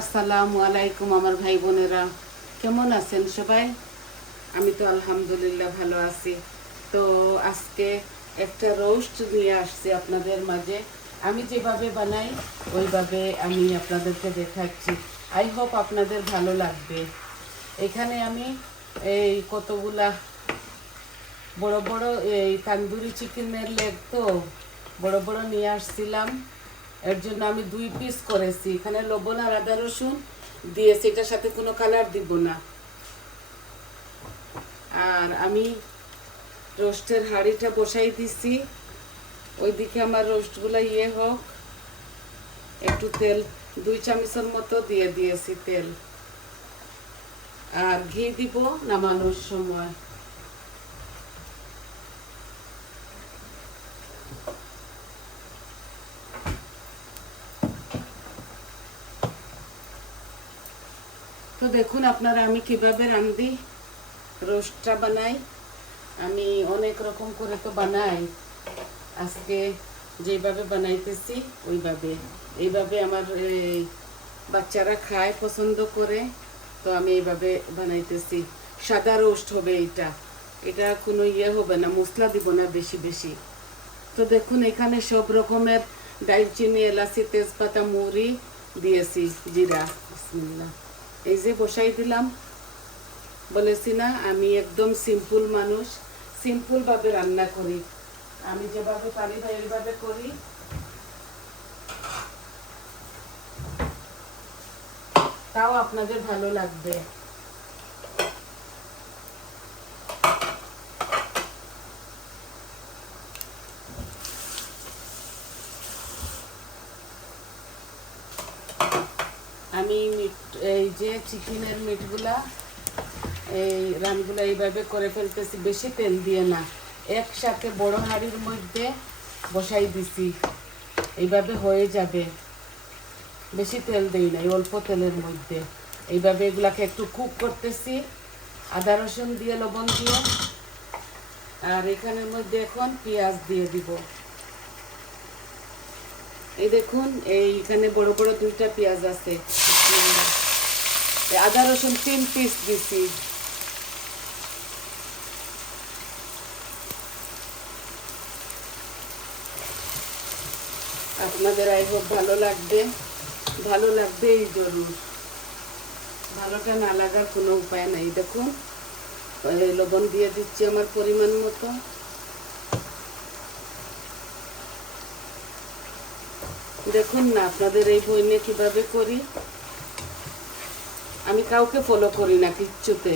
আসসালামু আলাইকুম আমার ভাই বোনেরা, কেমন আছেন সবাই? আমি তো আলহামদুলিল্লাহ ভালো আছি। তো আজকে একটা রোস্ট নিয়ে আসছি আপনাদের মাঝে। আমি যেভাবে বানাই ওইভাবে আমি আপনাদেরকে দেখাচ্ছি। আই হোপ আপনাদের ভালো লাগবে। এখানে আমি এই কতগুলা বড় বড় এই তান্দুরি চিকেনের লেগ তো বড় বড় নিয়ে আসছিলাম। এর জন্য আমি 2 পিস করেছি। এখানে লবণ আর আদা রসুন দিয়েছি, এটার সাথে কোনো কালার দিব না। আর আমি রোস্টের হাঁড়িটা বসাই দিছি। ওইদিকে আমার রোস্টগুলো হোক। একটু তেল 2 চামচের মতো দিয়ে দিয়েছি তেল, আর ঘি দিব নামানোর সময়। তো দেখুন আপনারা আমি কিভাবে রাঁধি, রোস্টটা বানাই। আমি অনেক রকম করে তো বানাই, আজকে যেভাবে বানাইতেছি ওইভাবে। এইভাবে আমার বাচ্চারা খায়, পছন্দ করে। তো আমি এইভাবে বানাইতেছি। সাদা রোস্ট হবে এটা, এটা কোনো হবে না, মশলা দিব না বেশি বেশি। তো দেখুন এখানে সব রকমের দারচিনি, এলাচি, তেজপাতা, মৌরি দিয়েছি, জিরা। বিসমিল্লাহ। এই যে বসাই দিলাম। বলেছি না আমি একদম সিম্পল মানুষ, সিম্পলভাবে রান্না করি। আমি যেভাবে পারি বা এইভাবে করি। তাও আপনাদের ভালো লাগবে। আমি এই যে চিকেনের মিটগুলা, এই রানগুলা এইভাবে করে ফেলতেছি, বেশি তেল দিয়ে না। একসাথে বড় হাঁড়ির মধ্যে বসাই দিছি, এইভাবে হয়ে যাবে। বেশি তেল দেই নাই, অল্প তেলের মধ্যে এইভাবে এগুলাকে একটু কুক করতেছি, আদা রসুন দিয়ে, লবণ দিয়ে। আর এখানের মধ্যে এখন পেঁয়াজ দিয়ে দিব। এই দেখুন এইখানে বড় বড় 2টা পেঁয়াজ আছে। আদা রসুন 3 পিস দিছি। আপনাদের আই হোপ ভালো লাগবে, ভালো লাগবে এই জরুর। ভালোটা না লাগার কোনো উপায় নাই। দেখুন লবণ দিয়ে দিচ্ছি আমার পরিমাণ মতো। দেখুন না আপনাদের এই বইনে কিভাবে করি। আমি কাউকে ফলো করি না কিচ্ছুতে।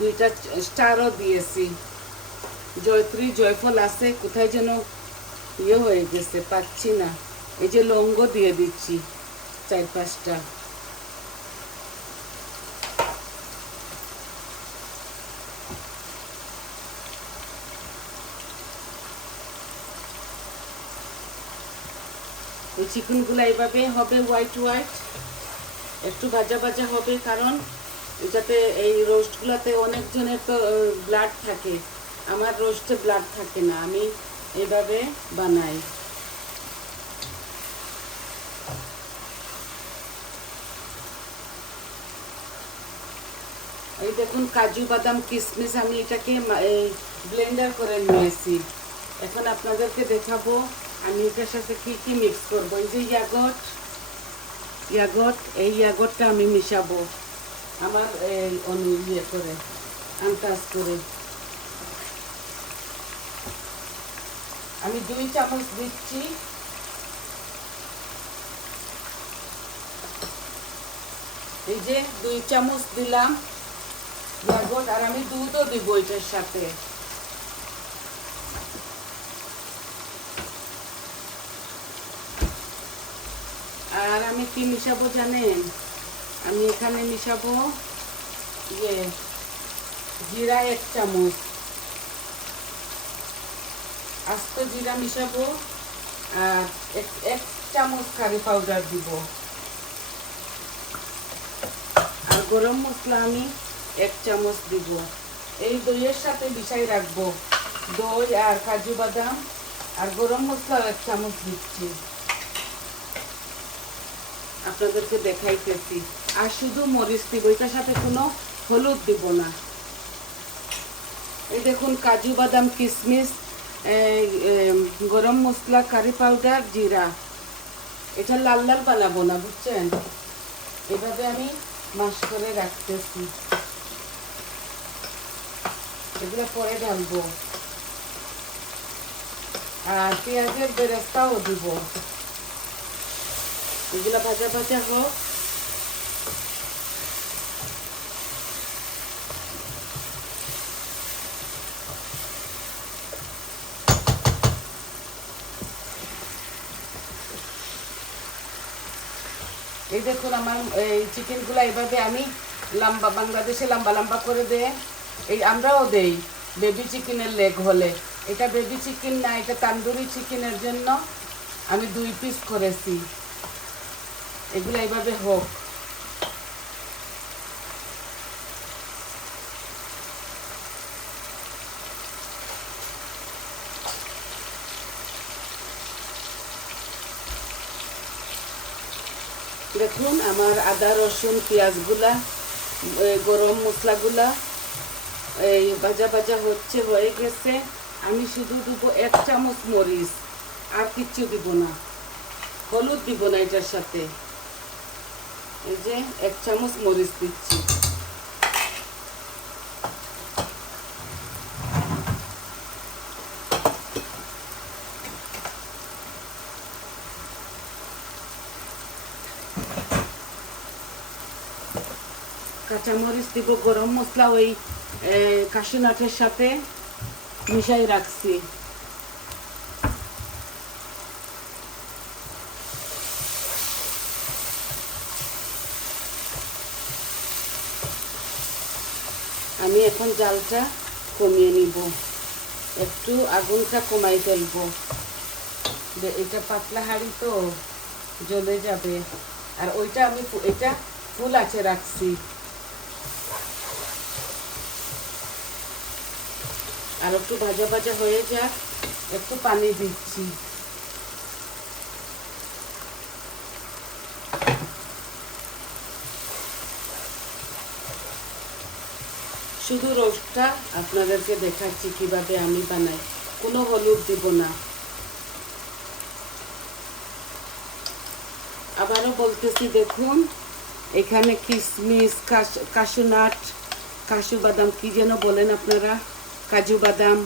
দুইটা স্টারও দিয়েছি। জয়ত্রী, জয়ফল আছে, কোথায় যেন হয়ে গেছে, পাচ্ছি না। এই যে লবঙ্গ দিয়ে দিচ্ছি 4-5টা। ওই চিকেনগুলো এইভাবে হবে হোয়াইট হোয়াইট, একটু ভাজা ভাজা হবে, কারণ যাতে এই রোস্টগুলোতে অনেকজনের তো ব্লাড থাকে। আমার রোস্টে ব্লাড থাকে না, আমি এইভাবে বানাই। এই দেখুন কাজু বাদাম কিশমিশ আমি এটাকে ব্লেন্ডার করে নিয়েছি। এখন আপনাদেরকে দেখাবো আমি এটার সাথে কি কি মিক্স করব। এই যে ইয়াগট, এই ইয়াগটটা আমি মিশাবো আমার করে, আন্দাজ করে। আমি 2 চামচ দিচ্ছি। এই যে 2 চামচ দিলাম ইয়াগট, আর আমি দুধও দিব এটার সাথে। আর আমি কি মিশাবো জানেন? আমি এখানে মিশাবো জিরা 1 চামচ, আস্ত জিরা মিশাবো, আর 1 চামচ কারি পাউডার দিব, আর গরম মশলা আমি 1 চামচ দিব। এই দইয়ের সাথে মিশাই রাখবো। দই আর কাজু বাদাম আর গরম মশলা 1 চামচ দিচ্ছি, আপনাদেরকে দেখাইতেছি। আর শুধু মরিচ দিব, এটার সাথে কোনো হলুদ দিব না। এই দেখুন কাজু বাদাম কিশমিশ, গরম মশলা, কারি পাউডার, জিরা। এটা লাল লাল বানাবো না, বুঝছেন? এভাবে আমি মাশ করে রাখতেছি, এগুলো পরে ঢালবো। আর পেঁয়াজের বেরেস্তাও দিব, এগুলো ভাজা ভাজা হোক। এই দেখুন আমার এই চিকেনগুলো এইভাবে আমি লম্বা, বাংলাদেশে লম্বা লম্বা করে দেয়, এই আমরাও দেই বেবি চিকেনের লেগ হলে। এটা বেবি চিকেন না, এটা তান্দুরি চিকেনের জন্য আমি 2 পিস করেছি। এগুলো এইভাবে হোক। দেখুন আমার আদা রসুন পেঁয়াজগুলা, গরম মশলাগুলা এই ভাজা ভাজা হচ্ছে, হয়ে গেছে। আমি শুধু দিব 1 চামচ মরিচ, আর কিচ্ছু দিব না। হলুদ দিব না এটার সাথে। এই যে 1 চামচ মরিচ দিচ্ছি। কাঁচামরিচ দিব, গরম মশলা ওই কাশু নাটের সাথে মিশাই রাখছি। আমি এখন জালটা কমিয়ে নিব, একটু আগুনটা কমাই ফেলবো। এটা পাতলা হাঁড়ি তো জ্বলে যাবে। আর ওইটা আমি এটা ফুল আছে রাখছি। আর একটু ভাজা ভাজা হয়ে যাক, একটু পানি দিচ্ছি। শুধু রোস্টটা আপনাদেরকে দেখাচ্ছি কিভাবে আমি বানাই, কোনো হলুদ দিব না। আবারও বলতেছি, দেখুন এখানে কিশমিশ, কাশু নাট, কাশু বাদাম কি যেন বলেন আপনারা, কাজু বাদাম,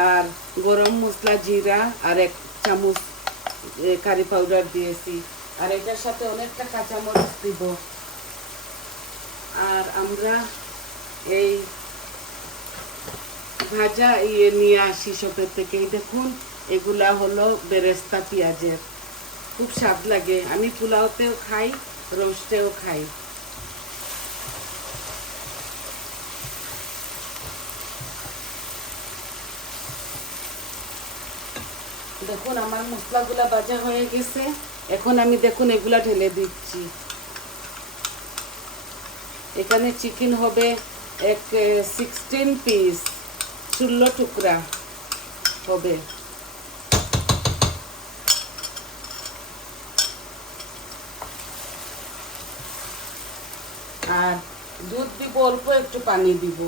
আর গরম মশলা, জিরা, আর 1 চামচ কারি পাউডার দিয়েছি। আর এটার সাথে অনেকটা কাঁচামরিচ দিব। আর আমরা এই ভাজা নিয়ে আসি শপের থেকে। এই দেখুন এগুলা হলো বেরেস্তা পেঁয়াজের, খুব স্বাদ লাগে। আমি পোলাওতেও খাই, রোস্টেও খাই। দেখুন আমার মশলাগুলা ভাজা হয়ে গেছে। এখন আমি দেখুন এগুলা ঢেলে দিচ্ছি। এখানে চিকেন হবে 16 পিস, 16 টুকরা হবে। আর দুধ দিব, অল্প একটু পানি দিব।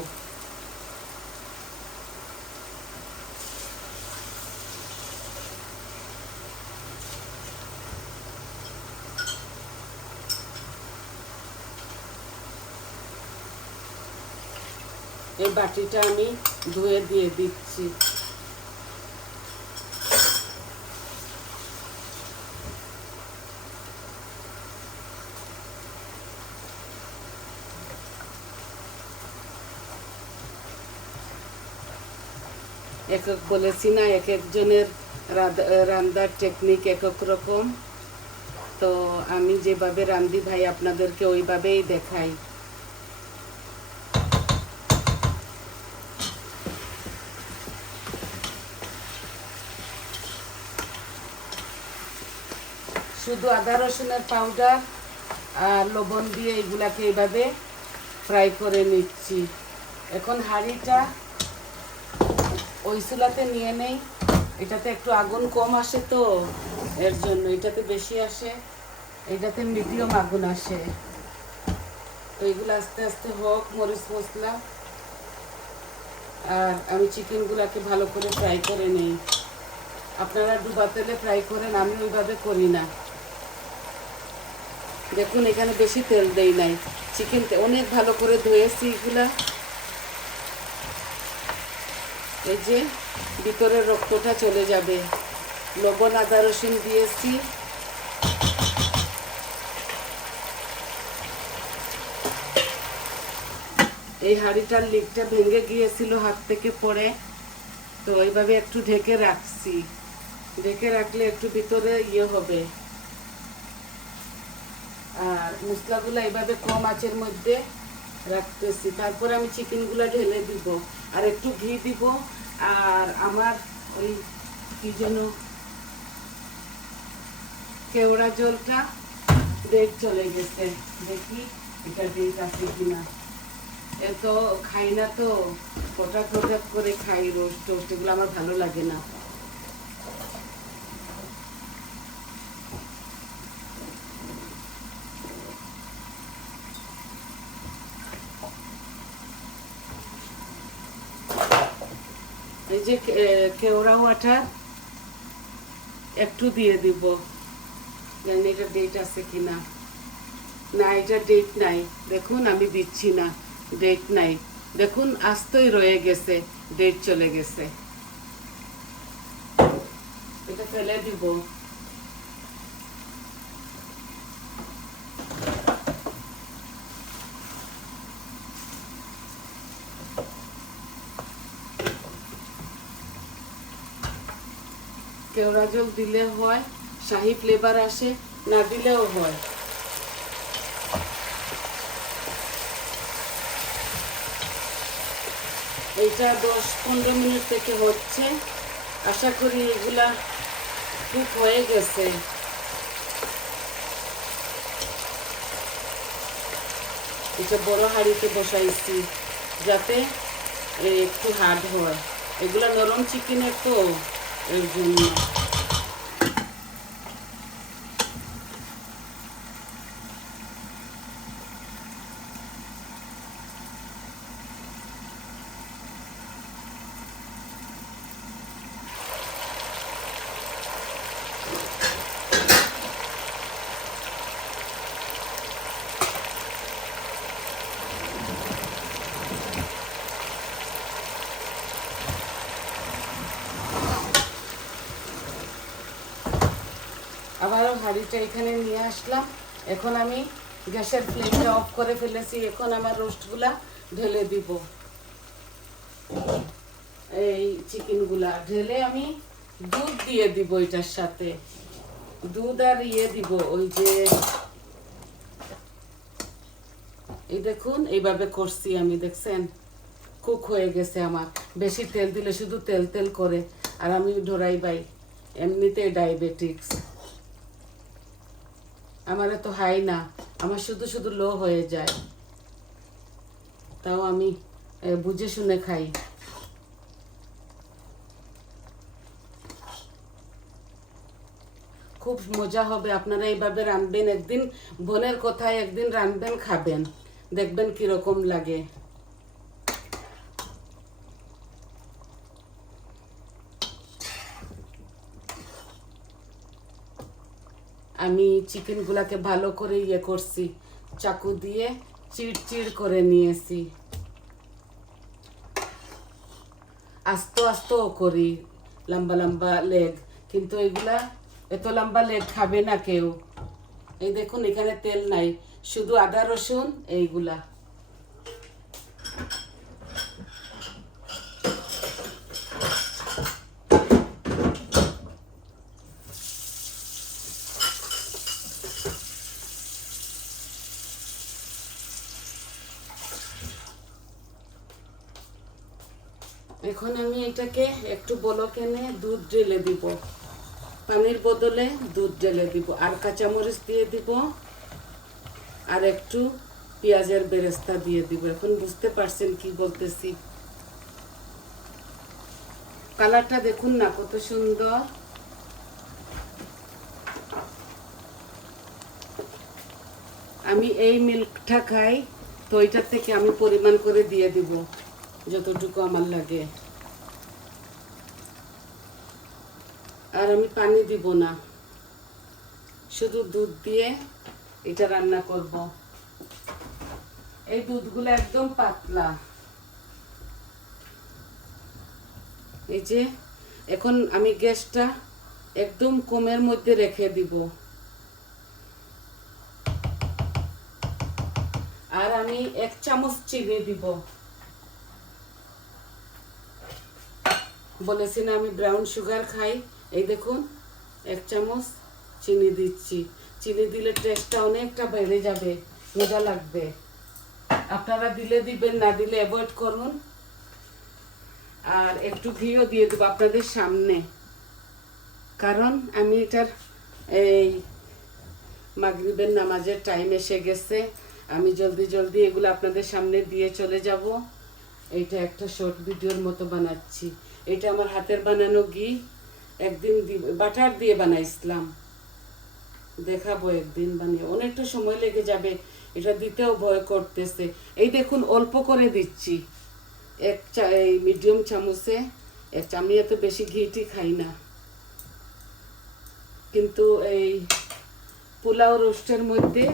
এই বাটিটা আমি ধুয়ে দিয়ে দিচ্ছি। এক এক বলেছি না, এক একজনের রান্নার টেকনিক এক এক রকম। তো আমি যেভাবে রান্ধি ভাই আপনাদেরকে ওইভাবেই দেখাই। শুধু আদা রসুনের পাউডার আর লবণ দিয়ে এগুলাকে এইভাবে ফ্রাই করে নিচ্ছি। এখন হাঁড়িটা ওই চুলাতে নিয়ে নেই, এটাতে একটু আগুন কম আসে তো এর জন্য, এটাতে বেশি আসে, এটাতে মিডিয়াম আগুন আসে। তো এগুলো আস্তে আস্তে হোক, মরিচ মশলা, আর আমি চিকেনগুলোকে ভালো করে ফ্রাই করে নিই। আপনারা ডুবা তেলে ফ্রাই করেন, আমি ওইভাবে করি না। দেখুন এখানে বেশি তেল দেই নাই, চিকেন অনেক ভালো করে ধুয়েছি এগুলা। এই যে ভিতরের রক্তটা চলে যাবে। লবণ আদা রসুন দিয়েছি, এই হাঁড়িটার লিকটা ভেঙে গিয়েছিল হাত থেকে পড়ে, তো এইভাবে একটু ঢেকে রাখছি। ঢেকে রাখলে একটু ভিতরে ইয়ে হবে। আর মশলাগুলো এইভাবে কম আঁচের মধ্যে রাখতেছি। তারপর আমি চিকেনগুলো ঢেলে দিব, আর একটু ঘি দিব। আর আমার ওই কি যেন কেওড়া জলটা ডেট চলে গেছে, দেখি এটা ডেট আছে কিনা। এত খাই না তো, কটা করে খাই রোস্ট টোস্ট, এগুলো আমার ভালো লাগে না। এই যে কেওড়া ওয়াটার একটু দিয়ে দিব, জানি এটা ডেট আছে কিনা। না, এটা ডেট নাই, দেখুন আমি দিচ্ছি না, ডেট নাই। দেখুন আস্তই রয়ে গেছে, ডেট চলে গেছে। এটা ফেলে দিব। কেওড়া জল দিলে হয়, শাহি ফ্লেভার আসে, না দিলেও হয়। এইটা 10-15 মিনিট থেকে হচ্ছে, আশা করি এগুলা খুব হয়ে গেছে। এটা বড় হাঁড়িতে বসাইছি যাতে একটু হার্ড হয়, এগুলা নরম চিকেনের তো এর জন্য। আবারও হাঁড়িটা এখানে নিয়ে আসলাম। এখন আমি গ্যাসের ফ্লেমটা অফ করে ফেলেছি। এখন আমার রোস্টগুলা ঢেলে দিব, এই চিকেনগুলা ঢেলে আমি দুধ দিয়ে দিব এটার সাথে। দুধ আর ইয়ে দিব, ওই যে এই দেখুন এইভাবে করছি আমি, দেখছেন কুক হয়ে গেছে আমার। বেশি তেল দিলে শুধু তেল তেল করে, আর আমি ডরাই বাই, এমনিতে ডায়াবেটিক্স আমার, এত হাই না, আমার শুধু শুধু লো হয়ে যায়, তাও আমি বুঝে শুনে খাই। খুব মজা হবে, আপনারা এইভাবে রাঁধবেন একদিন, বোনের কথায় একদিন রাঁধবেন, খাবেন, দেখবেন কিরকম লাগে। আমি চিকেনগুলাকে ভালো করে ইয়ে করছি, চাকু দিয়ে চিড় চিড় করে নিয়েছি। আস্তে আস্তেও করি লম্বা লম্বা লেগ, কিন্তু এগুলা এত লম্বা লেগ খাবে না কেউ। এই দেখুন এখানে তেল নাই, শুধু আদা রসুন এইগুলা। এখন আমি এটাকে একটু বলক এনে দুধ ঢেলে দিব, পানির বদলে দুধ ঢেলে দিব, আর কাঁচামরিচ দিয়ে দিব, আর একটু পেঁয়াজের বেরেস্তা দিয়ে দিব। এখন বুঝতে পারছেন কি বলতেছি? কালারটা দেখুন না কত সুন্দর। আমি এই মিল্কটা খাই, তো এটার থেকে আমি পরিমাণ করে দিয়ে দিব যতটুকু আমার লাগে। আর আমি পানি দিব না, শুধু দুধ দিয়ে এটা রান্না করব। এই দুধগুলো একদম পাতলা। এই যে এখন আমি গ্যাসটা একদম কমের মধ্যে রেখে দিব। আর আমি 1 চামচ চিনি দিব। বলেছি না আমি ব্রাউন সুগার খাই, এই দেখুন 1 চামচ চিনি দিচ্ছি। চিনি দিলে টেস্টটা অনেকটা বেড়ে যাবে, মজা লাগবে। আপনারা দিলে দিবেন, না দিলে অ্যাভয়েড করুন। আর একটু ঘিও দিয়ে দেবো আপনাদের সামনে, কারণ আমি এটার এই মাগরিবের নামাজের টাইম এসে গেছে। আমি জলদি জলদি এগুলো আপনাদের সামনে দিয়ে চলে যাব। এইটা একটা শর্ট ভিডিওর মতো বানাচ্ছি। এটা আমার হাতের বানানো ঘি, একদিন বাটার দিয়ে বানাইছিলাম, দেখাবো একদিন বানিয়ে। অনেকটা সময় লেগে যাবে, এটা দিতেও ভয় করতেছে। এই দেখুন অল্প করে দিচ্ছি, এই মিডিয়াম চামচে আমি এত বেশি ঘিটি খাই না, কিন্তু এই পোলাও রোস্টের মধ্যে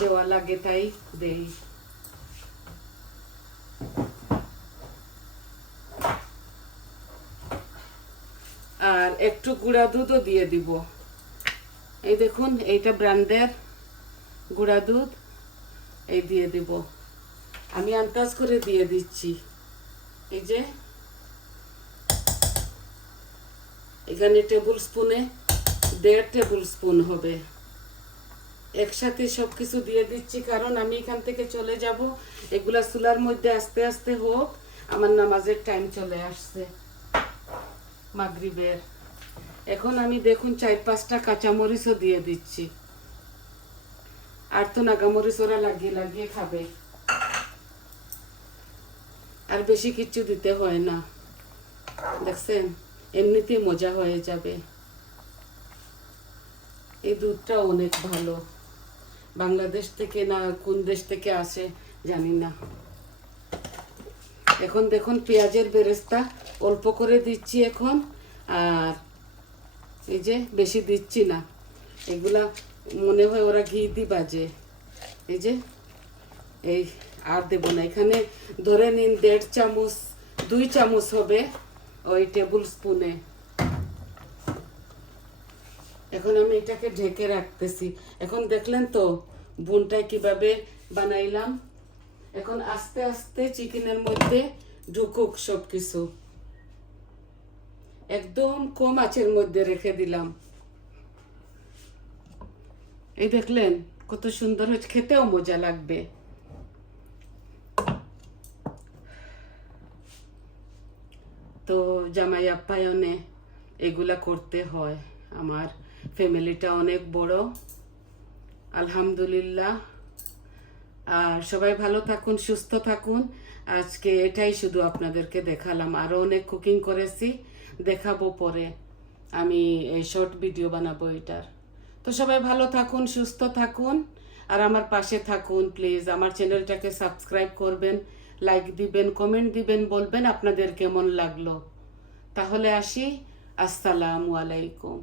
দেওয়া লাগে তাই দেই। আর একটু গুঁড়া দুধও দিয়ে দিব। এই দেখুন এইটা ব্র্যান্ডের গুঁড়া দুধ, এই দিয়ে দিব। আমি আন্দাজ করে দিয়ে দিচ্ছি। এই যে এখানে টেবিল স্পুনে 1.5 টেবিল স্পুন হবে। একসাথে সব কিছু দিয়ে দিচ্ছি, কারণ আমি এখান থেকে চলে যাব। এগুলা চুলার মধ্যে আস্তে আস্তে হোক, আমার নামাজের টাইম চলে আসছে মাগরিবের। এখন আমি দেখুন 4-5টা কাঁচামরিচও দিয়ে দিচ্ছি। আর তো নাগামরিচ ওরা লাগিয়ে লাগিয়ে খাবে, আর বেশি কিছু দিতে হয় না। দেখছেন, এমনিতেই মজা হয়ে যাবে। এই দুধটা অনেক ভালো, বাংলাদেশ থেকে না কোন দেশ থেকে আসে জানি না। এখন দেখুন পেঁয়াজের বেরেস্তা অল্প করে দিচ্ছি এখন, আর এই যে বেশি দিচ্ছি না। এগুলা মনে হয় ওরা ঘি দি বাজে। এই যে এই আর দেব না। এখানে ধরে নিন 1.5 চামচ 2 চামচ হবে ওই টেবিল স্পুনে। এখন আমি এটাকে ঢেকে রাখতেছি। এখন দেখলেন তো বুনটায় কিভাবে বানাইলাম। এখন আস্তে আস্তে চিকেনের মধ্যে ঢুকুক সব কিছু। একদম কম আঁচের মধ্যে রেখে দিলাম। এই দেখলেন কত সুন্দর হচ্ছে, খেতেও মজা লাগবে। তো জামাই আপ্যায়নে এগুলা করতে হয়। আমার ফ্যামিলিটা অনেক বড়, আলহামদুলিল্লাহ। আর সবাই ভালো থাকুন, সুস্থ থাকুন। আজকে এটাই শুধু আপনাদেরকে দেখালাম, আরও অনেক কুকিং করেছি, দেখাবো পরে। আমি এই শর্ট ভিডিও বানাবো এটার। তো সবাই ভালো থাকুন, সুস্থ থাকুন, আর আমার পাশে থাকুন প্লিজ। আমার চ্যানেলটাকে সাবস্ক্রাইব করবেন, লাইক দিবেন, কমেন্ট দিবেন, বলবেন আপনাদের কেমন লাগলো। তাহলে আসি, আসসালামু আলাইকুম।